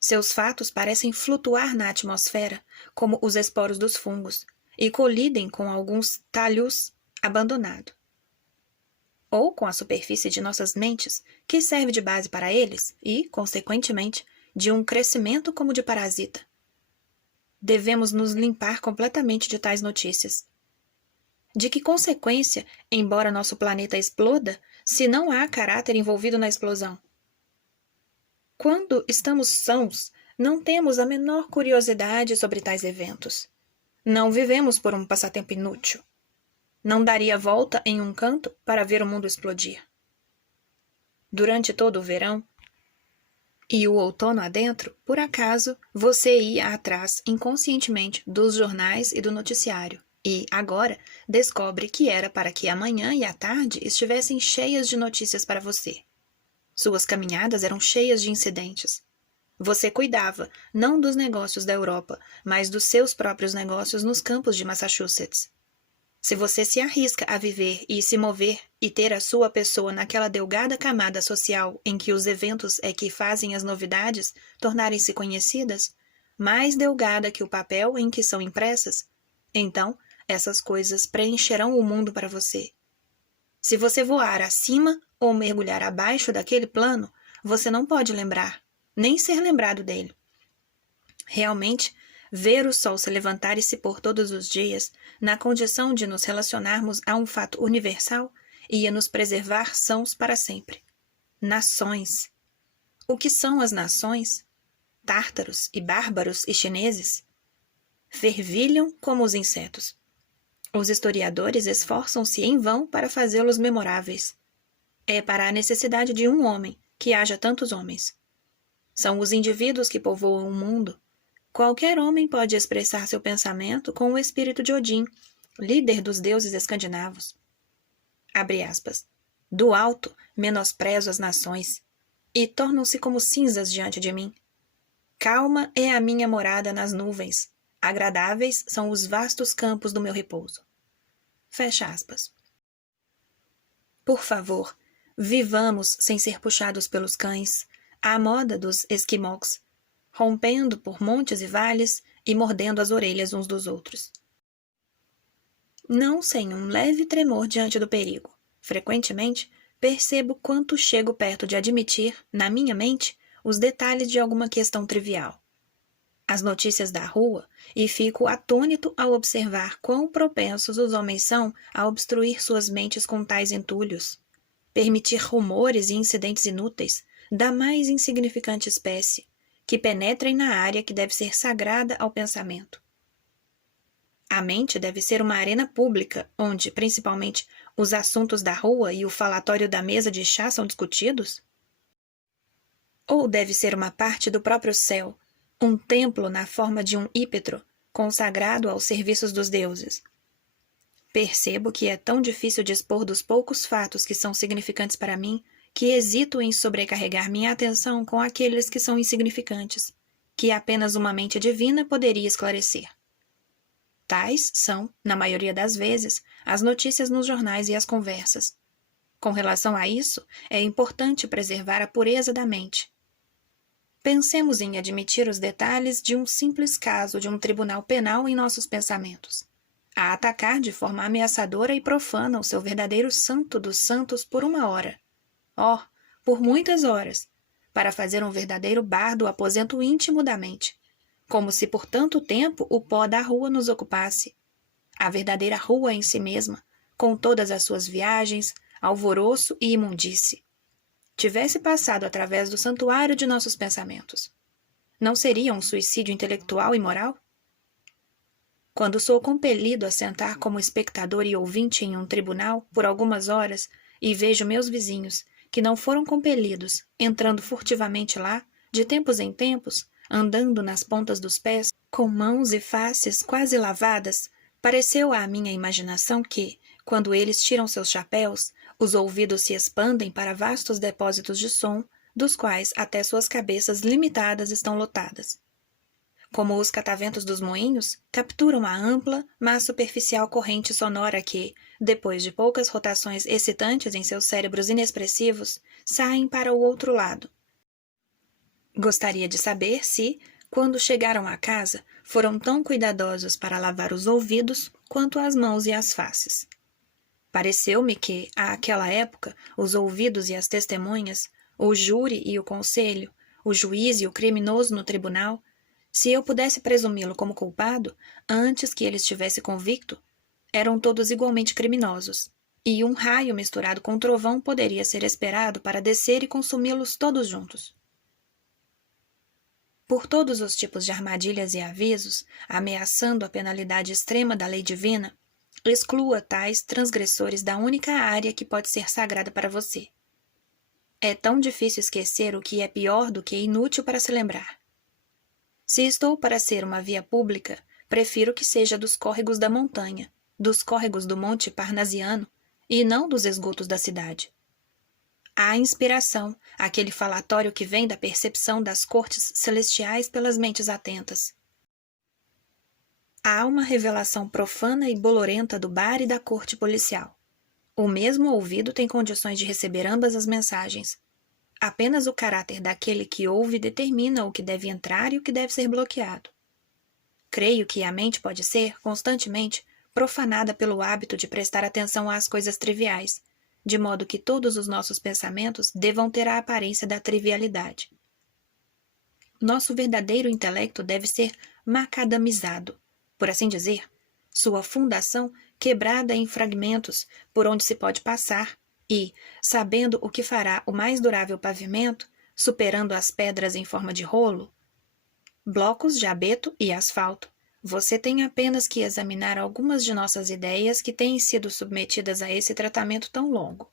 Seus fatos parecem flutuar na atmosfera, como os esporos dos fungos, e colidem com alguns talhos abandonados. Ou com a superfície de nossas mentes, que serve de base para eles e, consequentemente, de um crescimento como de parasita. Devemos nos limpar completamente de tais notícias. De que consequência, embora nosso planeta exploda, se não há caráter envolvido na explosão? Quando estamos sãos, não temos a menor curiosidade sobre tais eventos. Não vivemos por um passatempo inútil. Não daria volta em um canto para ver o mundo explodir. Durante todo o verão e o outono adentro, por acaso, você ia atrás inconscientemente dos jornais e do noticiário, e, agora, descobre que era para que a manhã e a tarde estivessem cheias de notícias para você. Suas caminhadas eram cheias de incidentes. Você cuidava, não dos negócios da Europa, mas dos seus próprios negócios nos campos de Massachusetts. Se você se arrisca a viver e se mover e ter a sua pessoa naquela delgada camada social em que os eventos é que fazem as novidades tornarem-se conhecidas, mais delgada que o papel em que são impressas, então essas coisas preencherão o mundo para você. Se você voar acima ou mergulhar abaixo daquele plano, você não pode lembrar, nem ser lembrado dele. Realmente, ver o sol se levantar e se pôr todos os dias, na condição de nos relacionarmos a um fato universal, ia nos preservar sãos para sempre. Nações. O que são as nações? Tártaros e bárbaros e chineses? Fervilham como os insetos. Os historiadores esforçam-se em vão para fazê-los memoráveis. É para a necessidade de um homem que haja tantos homens. São os indivíduos que povoam o mundo. Qualquer homem pode expressar seu pensamento com o espírito de Odin, líder dos deuses escandinavos. Abre aspas. Do alto, menosprezo as nações, e tornam-se como cinzas diante de mim. Calma é a minha morada nas nuvens, agradáveis são os vastos campos do meu repouso. Fecha aspas. Por favor, vivamos sem ser puxados pelos cães, à moda dos esquimós, rompendo por montes e vales e mordendo as orelhas uns dos outros. não sem um leve tremor diante do perigo. Frequentemente, percebo quanto chego perto de admitir, na minha mente, os detalhes de alguma questão trivial. As notícias da rua, e fico atônito ao observar quão propensos os homens são a obstruir suas mentes com tais entulhos, permitir rumores e incidentes inúteis, da mais insignificante espécie, que penetrem na área que deve ser sagrada ao pensamento. A mente deve ser uma arena pública, onde, principalmente, os assuntos da rua e o falatório da mesa de chá são discutidos? Ou deve ser uma parte do próprio céu, um templo na forma de um ípetro, consagrado aos serviços dos deuses? Percebo que é tão difícil dispor dos poucos fatos que são significantes para mim, que hesito em sobrecarregar minha atenção com aqueles que são insignificantes, que apenas uma mente divina poderia esclarecer. Tais são, na maioria das vezes, as notícias nos jornais e as conversas. Com relação a isso, é importante preservar a pureza da mente. Pensemos em admitir os detalhes de um simples caso de um tribunal penal em nossos pensamentos, a atacar de forma ameaçadora e profana o seu verdadeiro santo dos santos por uma hora. Oh, por muitas horas, para fazer um verdadeiro bar do aposento íntimo da mente, como se por tanto tempo o pó da rua nos ocupasse. A verdadeira rua em si mesma, com todas as suas viagens, alvoroço e imundície, tivesse passado através do santuário de nossos pensamentos. Não seria um suicídio intelectual e moral? Quando sou compelido a sentar como espectador e ouvinte em um tribunal por algumas horas e vejo meus vizinhos, que não foram compelidos, entrando furtivamente lá, de tempos em tempos, andando nas pontas dos pés, com mãos e faces quase lavadas, pareceu à minha imaginação que, quando eles tiram seus chapéus, os ouvidos se expandem para vastos depósitos de som, dos quais até suas cabeças limitadas estão lotadas. Como os cataventos dos moinhos, capturam a ampla, mas superficial corrente sonora que, depois de poucas rotações excitantes em seus cérebros inexpressivos, saem para o outro lado. Gostaria de saber se, quando chegaram à casa, foram tão cuidadosos para lavar os ouvidos quanto as mãos e as faces. Pareceu-me que, àquela época, os ouvidos e as testemunhas, o júri e o conselho, o juiz e o criminoso no tribunal, se eu pudesse presumi-lo como culpado, antes que ele estivesse convicto, eram todos igualmente criminosos, e um raio misturado com trovão poderia ser esperado para descer e consumi-los todos juntos. Por todos os tipos de armadilhas e avisos, ameaçando a penalidade extrema da lei divina, exclua tais transgressores da única área que pode ser sagrada para você. É tão difícil esquecer o que é pior do que inútil para se lembrar. Se estou para ser uma via pública, prefiro que seja dos córregos da montanha, dos córregos do Monte Parnasiano, e não dos esgotos da cidade. A inspiração, aquele falatório que vem da percepção das cortes celestiais pelas mentes atentas. Há uma revelação profana e bolorenta do bar e da corte policial. O mesmo ouvido tem condições de receber ambas as mensagens. Apenas o caráter daquele que ouve determina o que deve entrar e o que deve ser bloqueado. Creio que a mente pode ser, constantemente, profanada pelo hábito de prestar atenção às coisas triviais, de modo que todos os nossos pensamentos devam ter a aparência da trivialidade. Nosso verdadeiro intelecto deve ser macadamizado, por assim dizer, sua fundação quebrada em fragmentos por onde se pode passar e, sabendo o que fará o mais durável pavimento, superando as pedras em forma de rolo, blocos de abeto e asfalto, você tem apenas que examinar algumas de nossas ideias que têm sido submetidas a esse tratamento tão longo.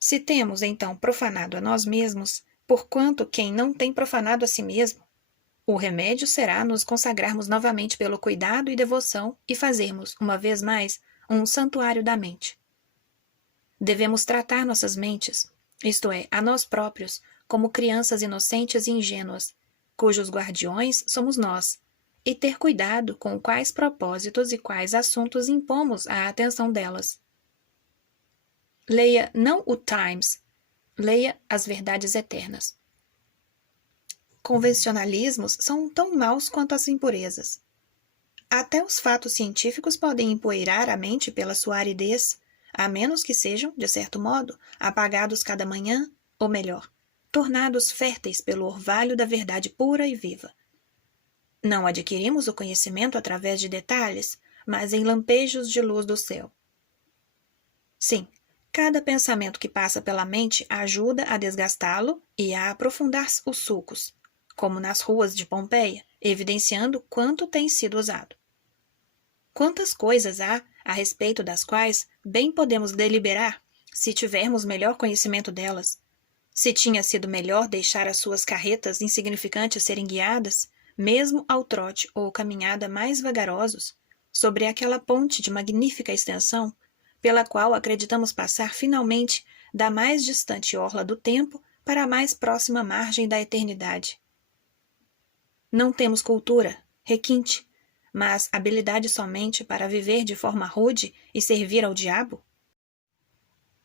Se temos, então, profanado a nós mesmos, porquanto quem não tem profanado a si mesmo, o remédio será nos consagrarmos novamente pelo cuidado e devoção e fazermos, uma vez mais, um santuário da mente. Devemos tratar nossas mentes, isto é, a nós próprios, como crianças inocentes e ingênuas, cujos guardiões somos nós, e ter cuidado com quais propósitos e quais assuntos impomos a atenção delas. Leia não o Times, leia as verdades eternas. Convencionalismos são tão maus quanto as impurezas. Até os fatos científicos podem empoeirar a mente pela sua aridez, a menos que sejam, de certo modo, apagados cada manhã, ou melhor, tornados férteis pelo orvalho da verdade pura e viva. Não adquirimos o conhecimento através de detalhes, mas em lampejos de luz do céu. Sim, cada pensamento que passa pela mente ajuda a desgastá-lo e a aprofundar os sulcos, como nas ruas de Pompeia, evidenciando quanto tem sido usado. Quantas coisas há a respeito das quais bem podemos deliberar se tivermos melhor conhecimento delas? Se tinha sido melhor deixar as suas carretas insignificantes serem guiadas, mesmo ao trote ou caminhada mais vagarosos, sobre aquela ponte de magnífica extensão, pela qual acreditamos passar finalmente da mais distante orla do tempo para a mais próxima margem da eternidade. Não temos cultura, requinte, mas habilidade somente para viver de forma rude e servir ao diabo?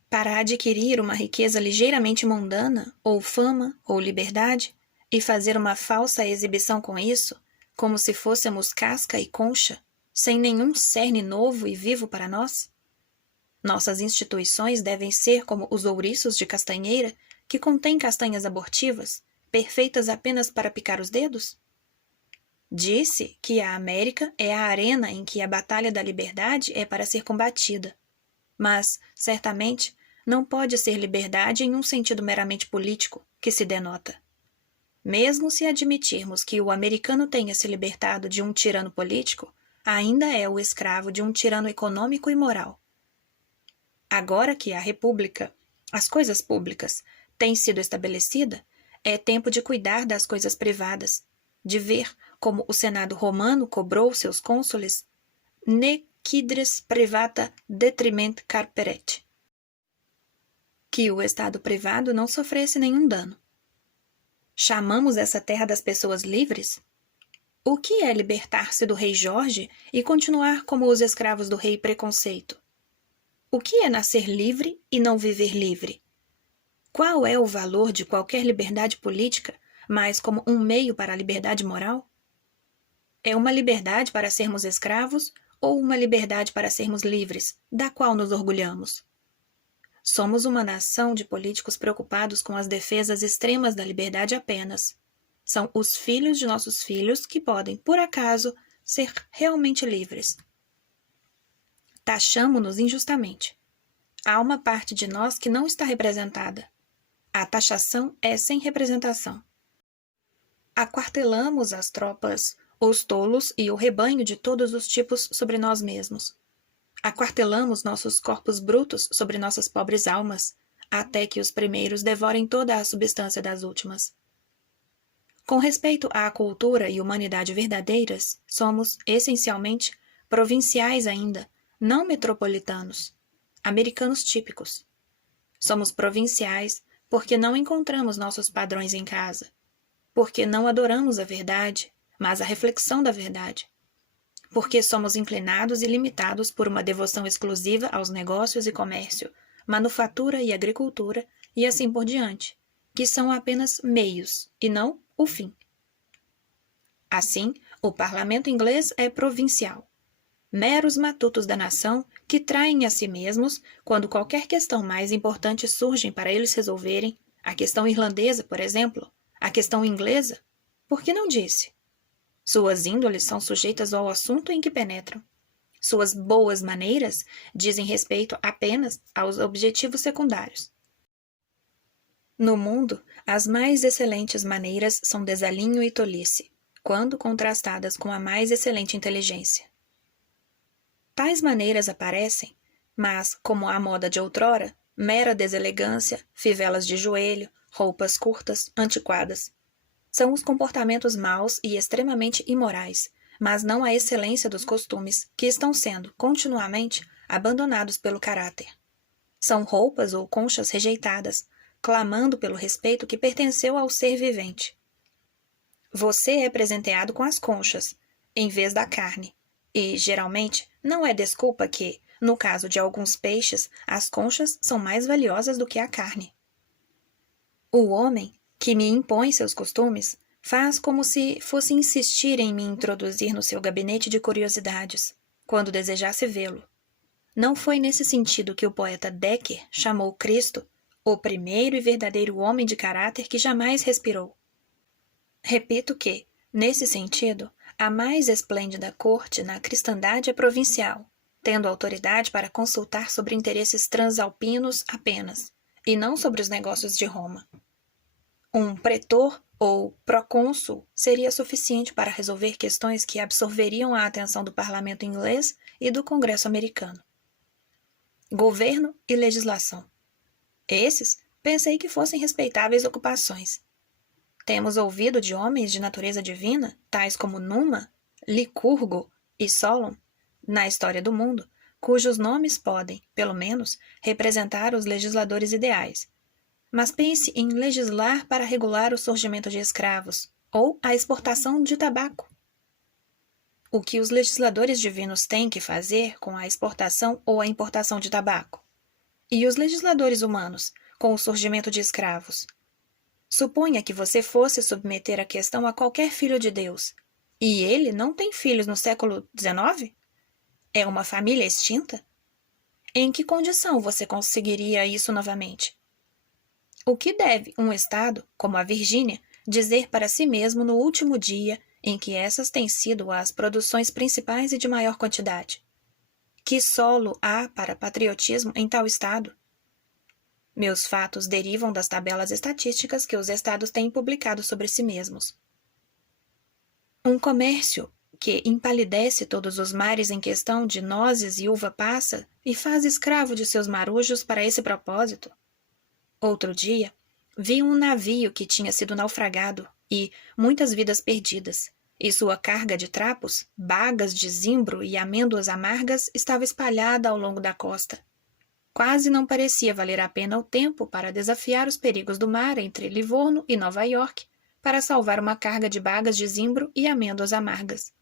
Para adquirir uma riqueza ligeiramente mundana, ou fama, ou liberdade, e fazer uma falsa exibição com isso, como se fôssemos casca e concha, sem nenhum cerne novo e vivo para nós? Nossas instituições devem ser como os ouriços de castanheira, que contêm castanhas abortivas, perfeitas apenas para picar os dedos? Disse que a América é a arena em que a batalha da liberdade é para ser combatida. Mas, certamente, não pode ser liberdade em um sentido meramente político, que se denota. Mesmo se admitirmos que o americano tenha se libertado de um tirano político, ainda é o escravo de um tirano econômico e moral. Agora que a república, as coisas públicas, tem sido estabelecida, é tempo de cuidar das coisas privadas, de ver como o Senado romano cobrou seus cônsules ne quidres privata detriment carperet, que o Estado privado não sofresse nenhum dano. Chamamos essa terra das pessoas livres? O que é libertar-se do rei Jorge e continuar como os escravos do rei Preconceito? O que é nascer livre e não viver livre? Qual é o valor de qualquer liberdade política, mas como um meio para a liberdade moral? É uma liberdade para sermos escravos ou uma liberdade para sermos livres, da qual nos orgulhamos? Somos uma nação de políticos preocupados com as defesas extremas da liberdade apenas. São os filhos de nossos filhos que podem, por acaso, ser realmente livres. Taxamo-nos injustamente. Há uma parte de nós que não está representada. A taxação é sem representação. Aquartelamos as tropas, os tolos e o rebanho de todos os tipos sobre nós mesmos. Aquartelamos nossos corpos brutos sobre nossas pobres almas, até que os primeiros devorem toda a substância das últimas. Com respeito à cultura e humanidade verdadeiras, somos, essencialmente, provinciais ainda, não metropolitanos, americanos típicos. Somos provinciais porque não encontramos nossos padrões em casa, porque não adoramos a verdade, mas a reflexão da verdade, porque somos inclinados e limitados por uma devoção exclusiva aos negócios e comércio, manufatura e agricultura, e assim por diante, que são apenas meios, e não o fim. Assim, o parlamento inglês é provincial. Meros matutos da nação que traem a si mesmos quando qualquer questão mais importante surge para eles resolverem, a questão irlandesa, por exemplo, a questão inglesa, por que não disse? Suas índoles são sujeitas ao assunto em que penetram. Suas boas maneiras dizem respeito apenas aos objetivos secundários. No mundo, as mais excelentes maneiras são desalinho e tolice, quando contrastadas com a mais excelente inteligência. Tais maneiras aparecem, mas, como à moda de outrora, mera deselegância, fivelas de joelho, roupas curtas, antiquadas. São os comportamentos maus e extremamente imorais, mas não a excelência dos costumes, que estão sendo, continuamente, abandonados pelo caráter. São roupas ou conchas rejeitadas, clamando pelo respeito que pertenceu ao ser vivente. Você é presenteado com as conchas, em vez da carne, e, geralmente, não é desculpa que, no caso de alguns peixes, as conchas são mais valiosas do que a carne. O homem, que me impõe seus costumes, Faz como se fosse insistir em me introduzir no seu gabinete de curiosidades, quando desejasse vê-lo. Não foi nesse sentido que o poeta Dekker chamou Cristo o primeiro e verdadeiro homem de caráter que jamais respirou. Repito que, nesse sentido, a mais esplêndida corte na cristandade é provincial, tendo autoridade para consultar sobre interesses transalpinos apenas, e não sobre os negócios de Roma. Um pretor ou procônsul seria suficiente para resolver questões que absorveriam a atenção do parlamento inglês e do Congresso americano. Governo e legislação. Esses, pensei que fossem respeitáveis ocupações. Temos ouvido de homens de natureza divina, tais como Numa, Licurgo e Solon, na história do mundo, cujos nomes podem, pelo menos, representar os legisladores ideais. Mas pense em legislar para regular o surgimento de escravos ou a exportação de tabaco. O que os legisladores divinos têm que fazer com a exportação ou a importação de tabaco? E os legisladores humanos, com o surgimento de escravos? Suponha que você fosse submeter a questão a qualquer filho de Deus, e ele não tem filhos no século XIX? É uma família extinta? Em que condição você conseguiria isso novamente? O que deve um Estado, como a Virgínia, dizer para si mesmo no último dia em que essas têm sido as produções principais e de maior quantidade? Que solo há para patriotismo em tal Estado? Meus fatos derivam das tabelas estatísticas que os Estados têm publicado sobre si mesmos. Um comércio que empalidece todos os mares em questão de nozes e uva passa e faz escravo de seus marujos para esse propósito. Outro dia, vi um navio que tinha sido naufragado e muitas vidas perdidas, e sua carga de trapos, bagas de zimbro e amêndoas amargas estava espalhada ao longo da costa. Quase não parecia valer a pena o tempo para desafiar os perigos do mar entre Livorno e Nova York para salvar uma carga de bagas de zimbro e amêndoas amargas.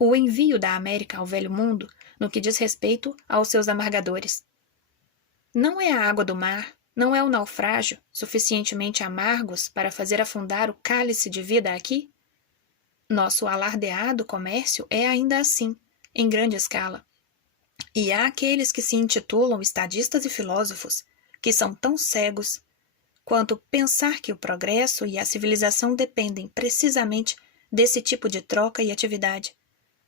O envio da América ao Velho Mundo, no que diz respeito aos seus amargadores. Não é a água do mar, não é o naufrágio suficientemente amargos para fazer afundar o cálice de vida aqui? Nosso alardeado comércio é ainda assim, em grande escala. E há aqueles que se intitulam estadistas e filósofos, que são tão cegos quanto pensar que o progresso e a civilização dependem precisamente desse tipo de troca e atividade,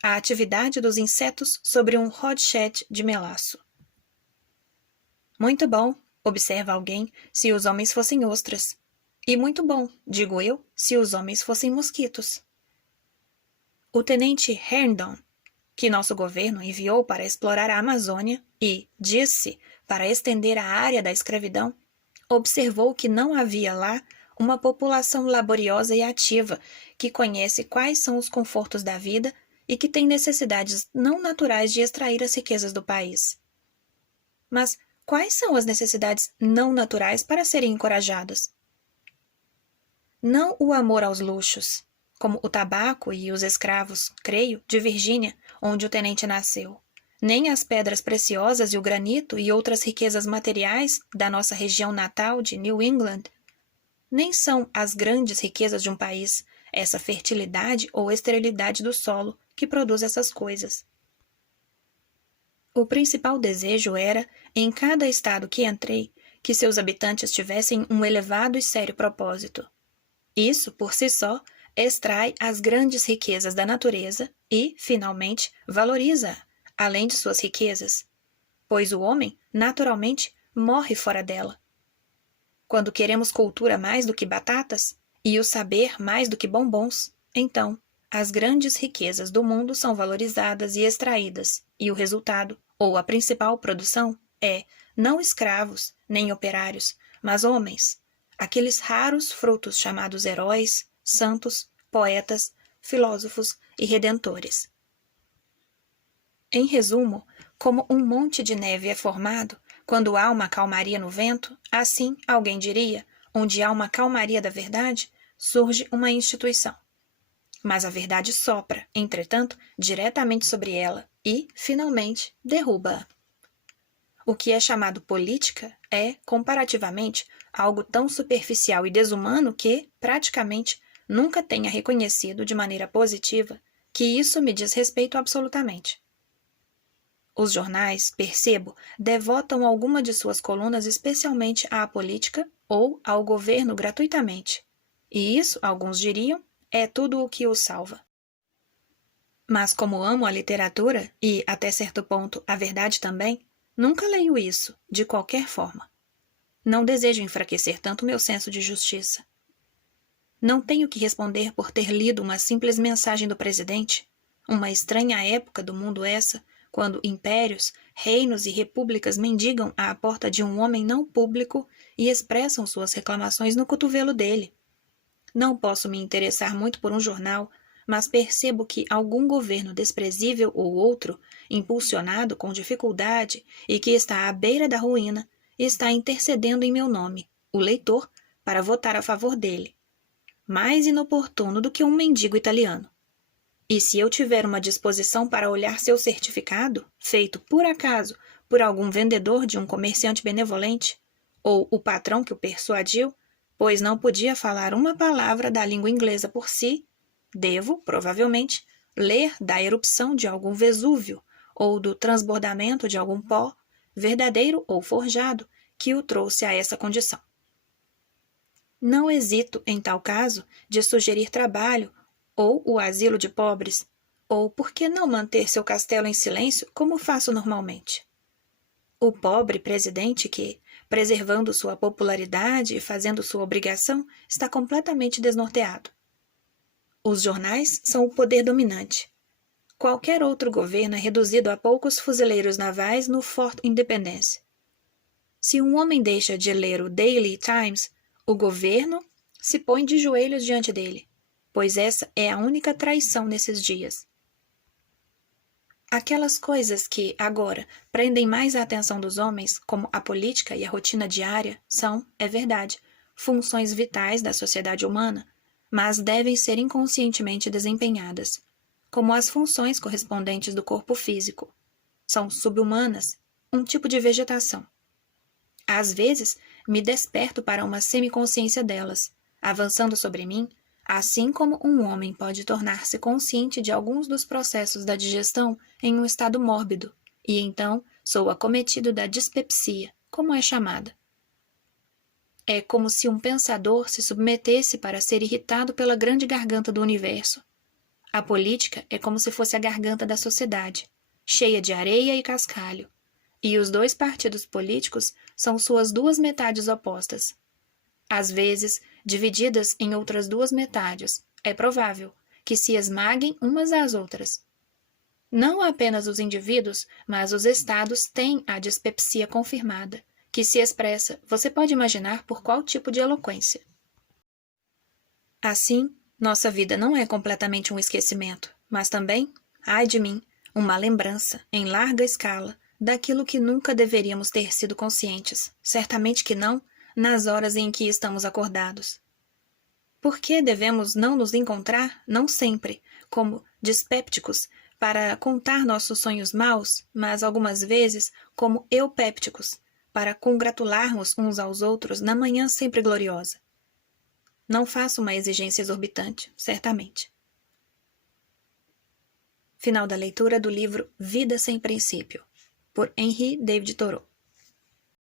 a atividade dos insetos sobre um rochete de melaço. Muito bom, observa alguém, se os homens fossem ostras. E muito bom, digo eu, se os homens fossem mosquitos. O tenente Herndon, que nosso governo enviou para explorar a Amazônia e, disse, para estender a área da escravidão, observou que não havia lá uma população laboriosa e ativa que conhece quais são os confortos da vida e que tem necessidades não naturais de extrair as riquezas do país. Mas quais são as necessidades não naturais para serem encorajadas? Não o amor aos luxos, como o tabaco e os escravos, creio, de Virgínia, onde o tenente nasceu, nem as pedras preciosas e o granito e outras riquezas materiais da nossa região natal de New England, nem são as grandes riquezas de um país, essa fertilidade ou esterilidade do solo que produz essas coisas. O principal desejo era, em cada estado que entrei, que seus habitantes tivessem um elevado e sério propósito. Isso, por si só, extrai as grandes riquezas da natureza e, finalmente, valoriza-a, além de suas riquezas, pois o homem, naturalmente, morre fora dela. Quando queremos cultura mais do que batatas e o saber mais do que bombons, então, as grandes riquezas do mundo são valorizadas e extraídas, e o resultado, ou a principal produção, é não escravos, nem operários, mas homens, aqueles raros frutos chamados heróis, santos, poetas, filósofos e redentores. Em resumo, como um monte de neve é formado quando há uma calmaria no vento, assim, alguém diria, onde há uma calmaria da verdade, surge uma instituição. Mas a verdade sopra, entretanto, diretamente sobre ela e, finalmente, derruba-a. O que é chamado política é, comparativamente, algo tão superficial e desumano que, praticamente, nunca tenha reconhecido de maneira positiva que isso me diz respeito absolutamente. Os jornais, percebo, devotam alguma de suas colunas especialmente à política ou ao governo gratuitamente. E isso, alguns diriam, é tudo o que os salva. Mas como amo a literatura, e, até certo ponto, a verdade também, nunca leio isso, de qualquer forma. Não desejo enfraquecer tanto meu senso de justiça. Não tenho que responder por ter lido uma simples mensagem do presidente. Uma estranha época do mundo essa, quando impérios, reinos e repúblicas mendigam à porta de um homem não público e expressam suas reclamações no cotovelo dele. Não posso me interessar muito por um jornal, mas percebo que algum governo desprezível ou outro, impulsionado com dificuldade e que está à beira da ruína, está intercedendo em meu nome, o leitor, para votar a favor dele. Mais inoportuno do que um mendigo italiano. E se eu tiver uma disposição para olhar seu certificado, feito por acaso por algum vendedor de um comerciante benevolente, ou o patrão que o persuadiu, pois não podia falar uma palavra da língua inglesa por si, devo, provavelmente, ler da erupção de algum Vesúvio ou do transbordamento de algum pó, verdadeiro ou forjado, que o trouxe a essa condição. Não hesito, em tal caso, de sugerir trabalho, ou o asilo de pobres, ou por que não manter seu castelo em silêncio como faço normalmente? O pobre presidente que, preservando sua popularidade e fazendo sua obrigação, está completamente desnorteado. Os jornais são o poder dominante. Qualquer outro governo é reduzido a poucos fuzileiros navais no Fort Independence. Se um homem deixa de ler o Daily Times, o governo se põe de joelhos diante dele, pois essa é a única traição nesses dias. Aquelas coisas que, agora, prendem mais a atenção dos homens, como a política e a rotina diária, são, é verdade, funções vitais da sociedade humana, mas devem ser inconscientemente desempenhadas, como as funções correspondentes do corpo físico. São subhumanas, um tipo de vegetação. Às vezes, me desperto para uma semiconsciência delas, avançando sobre mim, assim como um homem pode tornar-se consciente de alguns dos processos da digestão em um estado mórbido, e então sou acometido da dispepsia, como é chamada. É como se um pensador se submetesse para ser irritado pela grande garganta do universo. A política é como se fosse a garganta da sociedade, cheia de areia e cascalho, e os dois partidos políticos são suas duas metades opostas. Às vezes, divididas em outras duas metades, é provável que se esmaguem umas às outras. Não apenas os indivíduos, mas os estados têm a dispepsia confirmada, que se expressa, você pode imaginar por qual tipo de eloquência. Assim, nossa vida não é completamente um esquecimento, mas também, ai de mim, uma lembrança, em larga escala, daquilo que nunca deveríamos ter sido conscientes, certamente que não, nas horas em que estamos acordados. Por que devemos não nos encontrar, não sempre, como dispépticos, para contar nossos sonhos maus, mas algumas vezes como eupépticos, para congratularmos uns aos outros na manhã sempre gloriosa? Não faço uma exigência exorbitante, certamente. Final da leitura do livro Vida Sem Princípio, por Henri David Thoreau.